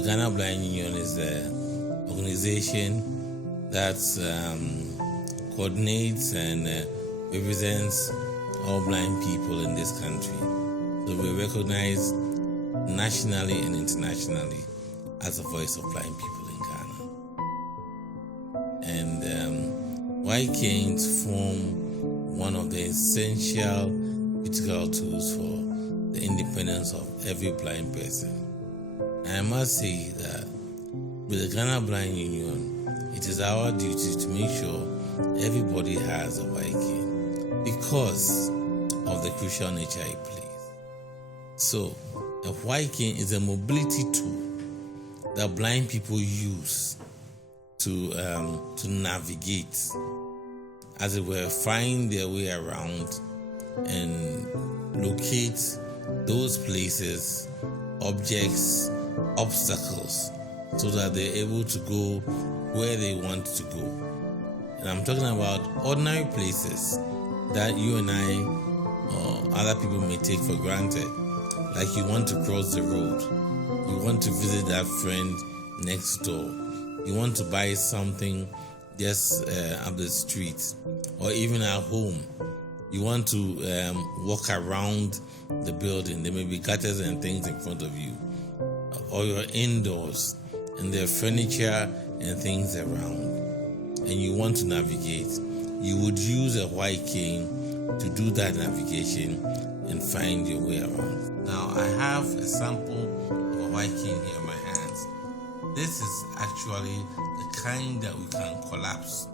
The Ghana Blind Union is an organization that coordinates and represents all blind people in this country. So we recognize nationally and internationally as the voice of blind people in Ghana. And white canes form one of the essential critical tools for the independence of every blind person. And I must say that with the Ghana Blind Union, it is our duty to make sure everybody has a white cane because of the crucial nature it plays. So, a white cane is a mobility tool that blind people use to navigate, as it were, find their way around and locate those places, objects, obstacles, so that they're able to go where they want to go. And I'm talking about ordinary places that you and I or other people may take for granted. Like you want to cross the road, you want to visit that friend next door, you want to buy something just up the street, or even at home. You want to walk around the building. There may be gutters and things in front of you, or you're indoors and there are furniture and things around, and you want to navigate. You would use a white cane to do that navigation and find your way around. Now, I have a sample of a white cane here in my hands. This is actually the kind that we can collapse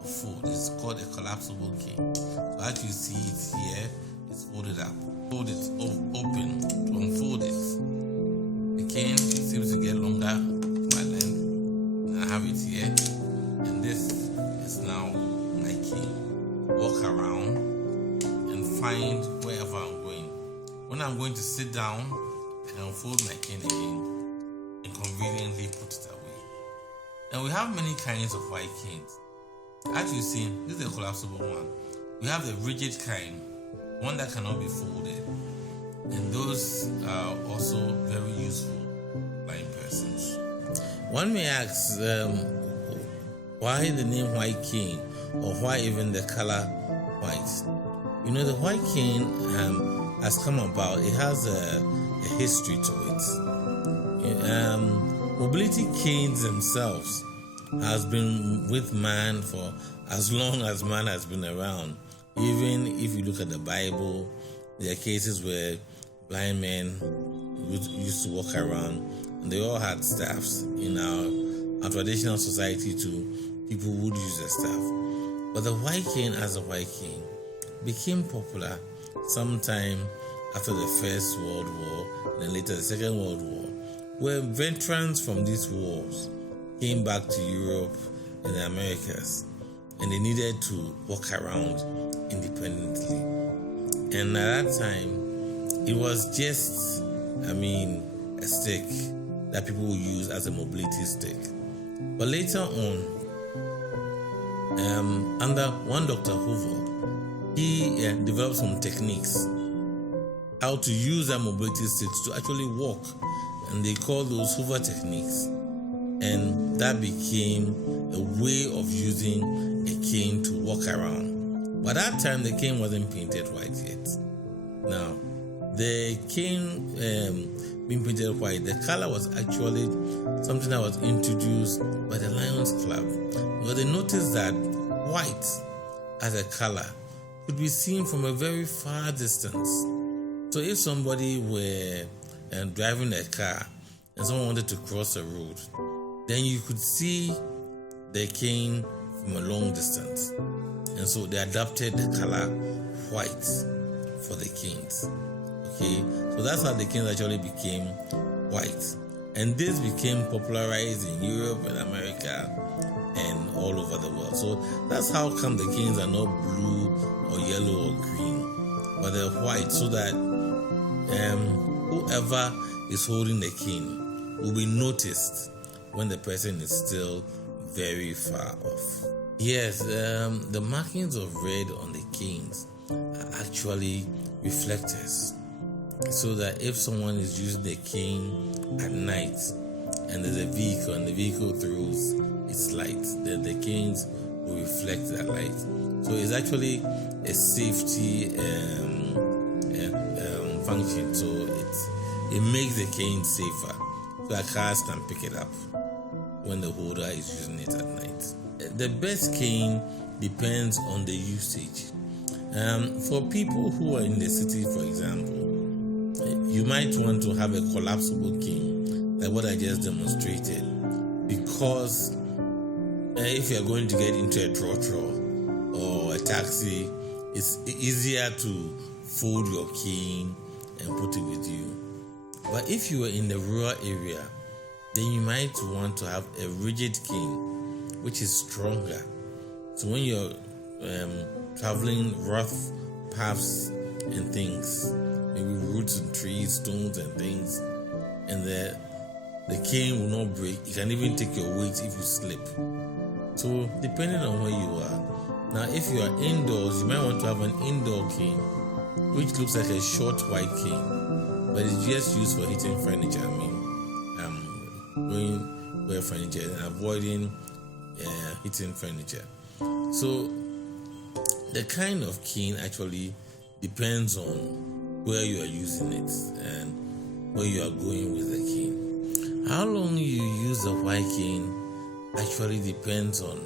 or fold. It's called a collapsible cane. So as you see it here, it's folded up. Fold it open to unfold it. The cane seems to get longer to my length. And I have it here. And this is now my cane. Walk around and find wherever I'm going. When I'm going to sit down, I can unfold my cane again and conveniently put it away. And we have many kinds of white canes. As you've seen, this is a collapsible one. We have the rigid kind, one that cannot be folded. And those are also very useful for blind persons. One may ask, why the name white cane, or why even the color white? You know, the white cane has come about. It has a history to it. Mobility canes themselves has been with man for as long as man has been around. Even if you look at the Bible, there are cases where blind men used to walk around, and they all had staffs. In our traditional society too, people would use a staff. But the white cane as a white cane became popular sometime after the First World War and then later the Second World War, where veterans from these wars came back to Europe and the Americas, and they needed to walk around independently. And at that time, it was just, a stick that people would use as a mobility stick. But later on, under one Dr. Hoover, he developed some techniques how to use that mobility sticks to actually walk, and they call those Hoover techniques. And that became a way of using a cane to walk around. By that time, the cane wasn't painted white yet. Now, the cane being painted white, the color was actually something that was introduced by the Lions Club. Because they noticed that white as a color could be seen from a very far distance. So if somebody were driving a car and someone wanted to cross a road, then you could see the cane from a long distance. And so they adopted the color white for the canes. Okay, so that's how the canes actually became white. And this became popularized in Europe and America and all over the world. So that's how come the canes are not blue or yellow or green, but they're white, so that whoever is holding the cane will be noticed when the person is still very far off. Yes, the markings of red on the canes are actually reflectors, so that if someone is using the cane at night and there's a vehicle, and the vehicle throws its light, then the canes will reflect that light. So it's actually a safety function. So it makes the cane safer, so that cars can pick it up when the holder is using it at night. The best cane depends on the usage. For people who are in the city, for example, you might want to have a collapsible cane, like what I just demonstrated, because if you are going to get into a trotro or a taxi, it's easier to fold your cane and put it with you. But if you are in the rural area, then you might want to have a rigid cane, which is stronger. So when you're traveling rough paths and things, maybe roots and trees, stones and things, and the cane will not break. You can even take your weight if you slip. So depending on where you are. Now if you are indoors, you might want to have an indoor cane, which looks like a short white cane, but it's just used for hitting furniture. Going where furniture and avoiding hitting furniture. So the kind of cane actually depends on where you are using it and where you are going with the cane. How long you use a white cane actually depends on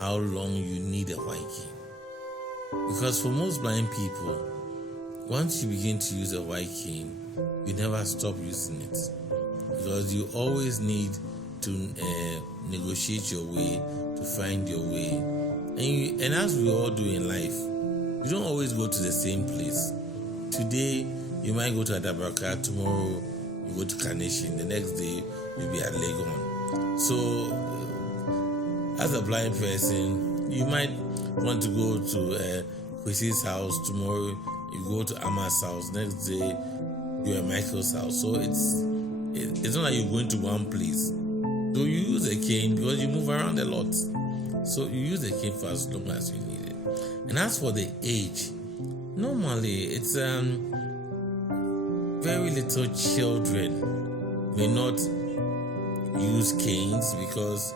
how long you need a white cane. Because for most blind people, once you begin to use a white cane, you never stop using it, because you always need to negotiate your way, to find your way. And as we all do in life, you don't always go to the same place. Today, you might go to Adabraka, tomorrow you go to Carnation, the next day you'll be at Legon. So, as a blind person, you might want to go to Kwesi's house, tomorrow you go to Ama's house, next day you're at Michael's house. So it's not like you're going to one place. So you use a cane because you move around a lot. So you use a cane for as long as you need it. And as for the age, normally it's very little children may not use canes because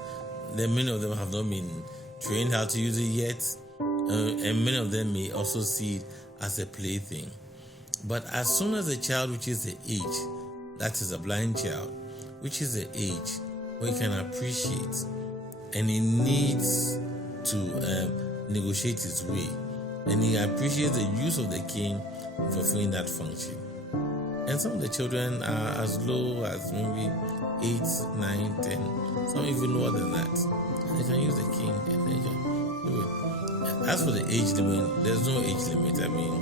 many of them have not been trained how to use it yet, and many of them may also see it as a plaything. But as soon as a child reaches the age, that is a blind child, which is the age where he can appreciate and he needs to negotiate his way, and he appreciates the use of the cane in fulfilling that function. And some of the children are as low as maybe 8, 9, 10, some even lower than that. And they can use the cane and they can do it. As for the age limit, there's no age limit. I mean,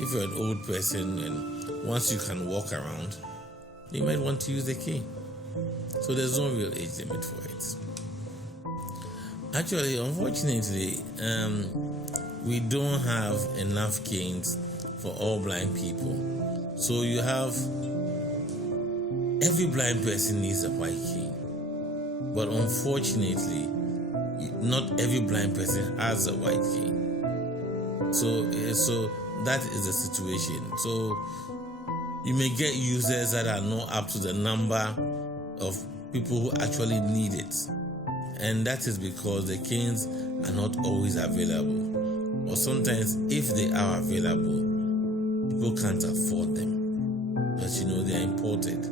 if you're an old person and once you can walk around, you might want to use the cane. So there's no real age limit for it. Actually, unfortunately, we don't have enough canes for all blind people. So you have every blind person needs a white cane, but unfortunately, not every blind person has a white cane. So that is the situation. So you may get users that are not up to the number of people who actually need it, and that is because the canes are not always available, or sometimes if they are available, people can't afford them, because they are imported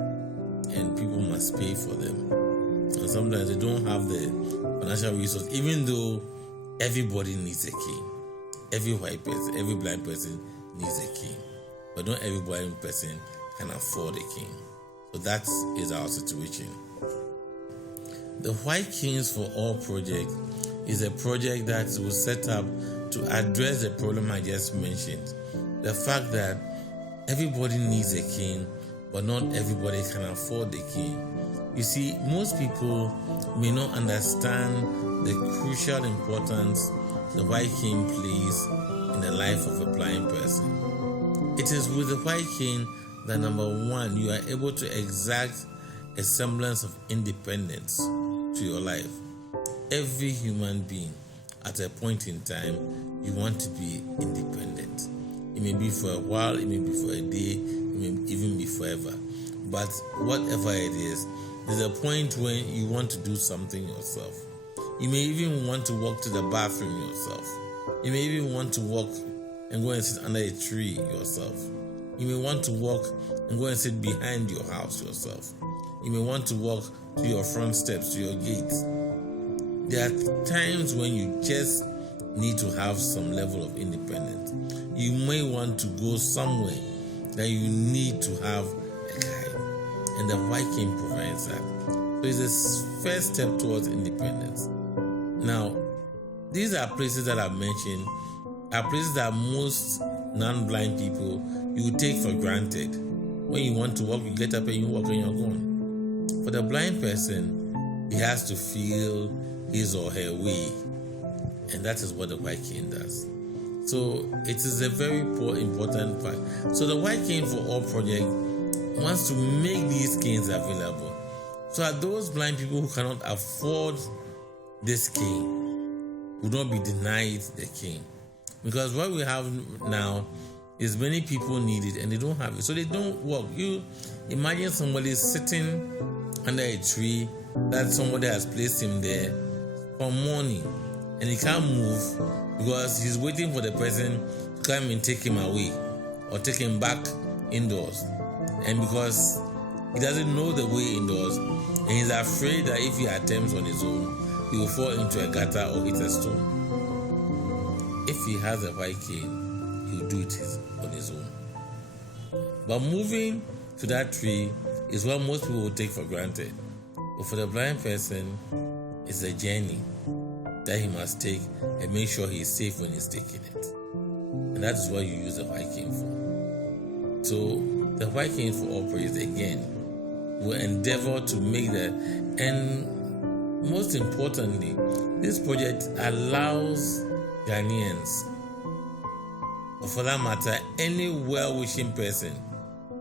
and people must pay for them, and sometimes they don't have the financial resource, even though everybody needs a cane. Every white person, every blind person needs a cane, but not every blind person can afford a cane. So that is our situation. The White Canes for All project is a project that was set up to address the problem I just mentioned. The fact that everybody needs a cane, but not everybody can afford the cane. You see, most people may not understand the crucial importance the white cane plays in the life of a blind person. It is with the white cane that, number one, you are able to exact a semblance of independence to your life. Every human being, at a point in time, you want to be independent. It may be for a while, it may be for a day, it may even be forever. But whatever it is, there's a point when you want to do something yourself. You may even want to walk to the bathroom yourself. You may even want to walk and go and sit under a tree yourself. You may want to walk and go and sit behind your house yourself. You may want to walk to your front steps, to your gates. There are times when you just need to have some level of independence. You may want to go somewhere that you need to have a guide, and the white cane provides that. So it's the first step towards independence. Now, these are places that I've mentioned, are places that most non-blind people you take for granted. When you want to walk, you get up and you walk and you're gone. For the blind person, he has to feel his or her way, and that is what the white cane does. So it is a very important fact. So the White Cane for All project wants to make these canes available. So that those blind people who cannot afford this cane would not be denied the cane. Because what we have now is many people need it and they don't have it. So they don't walk. You imagine somebody sitting under a tree that somebody has placed him there for morning, and he can't move because he's waiting for the person to come and take him away or take him back indoors. And because he doesn't know the way indoors, and he's afraid that if he attempts on his own, he will fall into a gutter or hit a stone. If he has a white cane, he will do it on his own. But moving to that tree is what most people will take for granted. But for the blind person, it's a journey that he must take and make sure he's safe when he's taking it. And that is what you use the white cane for. So the White Cane for All project, again, will endeavor to make that. And most importantly, this project allows Ghanaians, or for that matter, any well-wishing person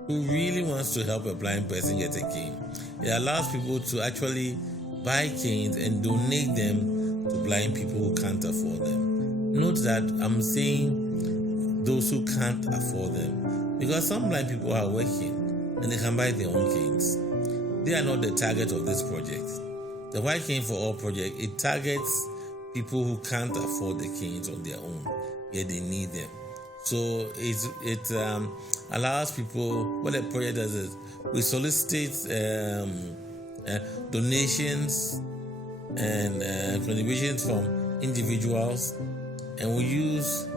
who really wants to help a blind person get a cane. It allows people to actually buy canes and donate them to blind people who can't afford them. Note that I'm saying those who can't afford them, because some blind people are working and they can buy their own canes. They are not the target of this project. The White Cane for All project, it targets people who can't afford the canes on their own, yet they need them. So it allows people, what the project does is we solicit donations and contributions from individuals, and we use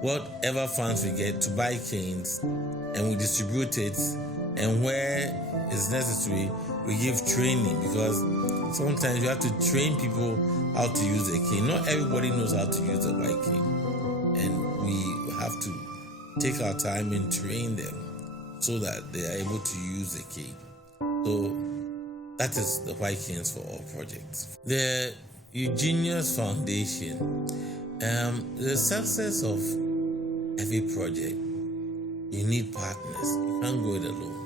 whatever funds we get to buy canes, and we distribute it, and where it's necessary we give training, because sometimes you have to train people how to use a cane. Not everybody knows how to use a white cane, and we have to take our time and train them so that they are able to use a cane. So that is the White Canes for All project. The EUGENIUS Foundation, the success of every project, you need partners. You can't go it alone.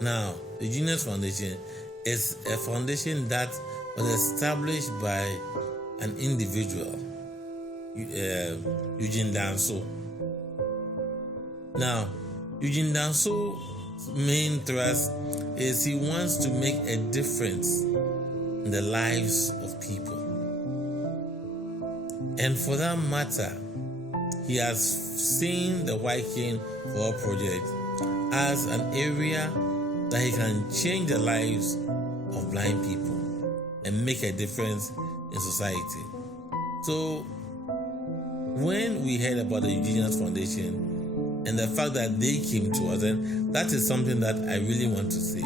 Now, the EUGENIUS Foundation is a foundation that was established by an individual, Eugene Danso. Now, Eugene Danso's main thrust is he wants to make a difference in the lives of people. And for that matter, he has seen the White Cane for All project as an area that he can change the lives of blind people and make a difference in society. So when we heard about the EUGENIUS Foundation and the fact that they came to us, and that is something that I really want to say.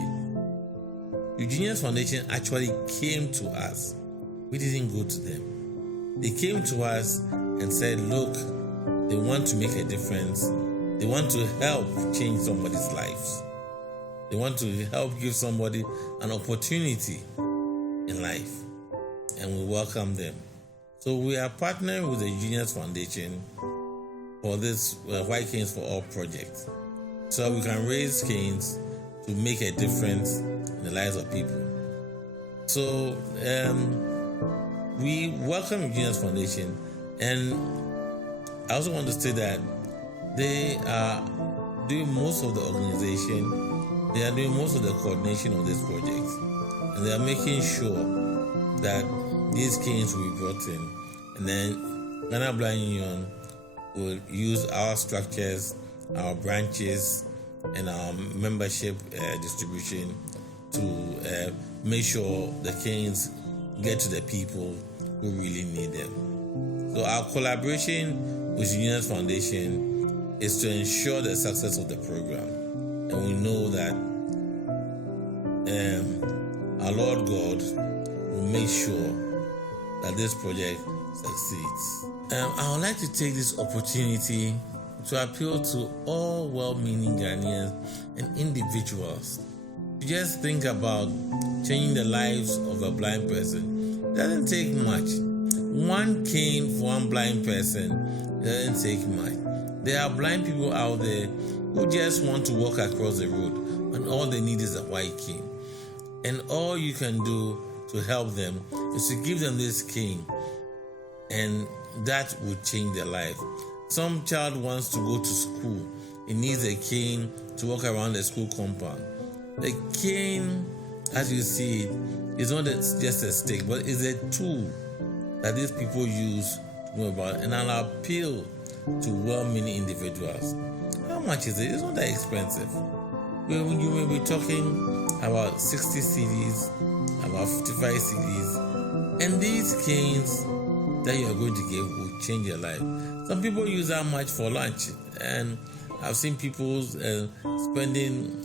EUGENIUS Foundation actually came to us. We didn't go to them. They came to us and said, look, they want to make a difference. They want to help change somebody's lives. They want to help give somebody an opportunity in life. And we welcome them. So we are partnering with the EUGENIUS Foundation for this White Canes for All project, so we can raise canes to make a difference in the lives of people. So we welcome EUGENIUS Foundation, and I also want to say that they are doing most of the organization, they are doing most of the coordination of this project. and they are making sure that these canes will be brought in, and then Ghana Blind Union will use our structures, our branches, and our membership distribution to make sure the canes get to the people who really need them. So our collaboration with EUGENIUS Foundation is to ensure the success of the program, and we know that our Lord God will make sure that this project succeeds. I would like to take this opportunity to appeal to all well-meaning Ghanaians and individuals to just think about changing the lives of a blind person. It doesn't take much. One cane for one blind person doesn't take much. There are blind people out there who just want to walk across the road, and all they need is a white cane. And all you can do to help them is to give them this cane, and that will change their life. Some child wants to go to school. It needs a cane to walk around the school compound. The cane, as you see it, is not just a stick, but it's a tool that these people use to know about. And I'll appeal to well-meaning individuals. How much is it? It's not that expensive. You may be talking about 60 CDs, about 55 CDs, and these canes that you are going to give will change your life. Some people use that much for lunch, and I've seen people spending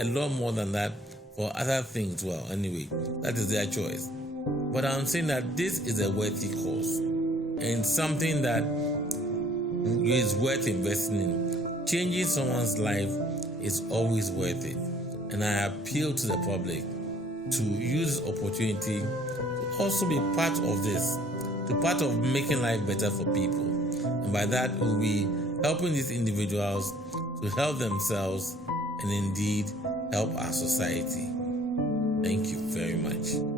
a lot more than that for other things. Well, anyway, that is their choice. But I'm saying that this is a worthy cause and something that is worth investing in. Changing someone's life is always worth it. And I appeal to the public to use this opportunity to also be part of this, to part of making life better for people. And by that, we'll be helping these individuals to help themselves and indeed help our society. Thank you very much.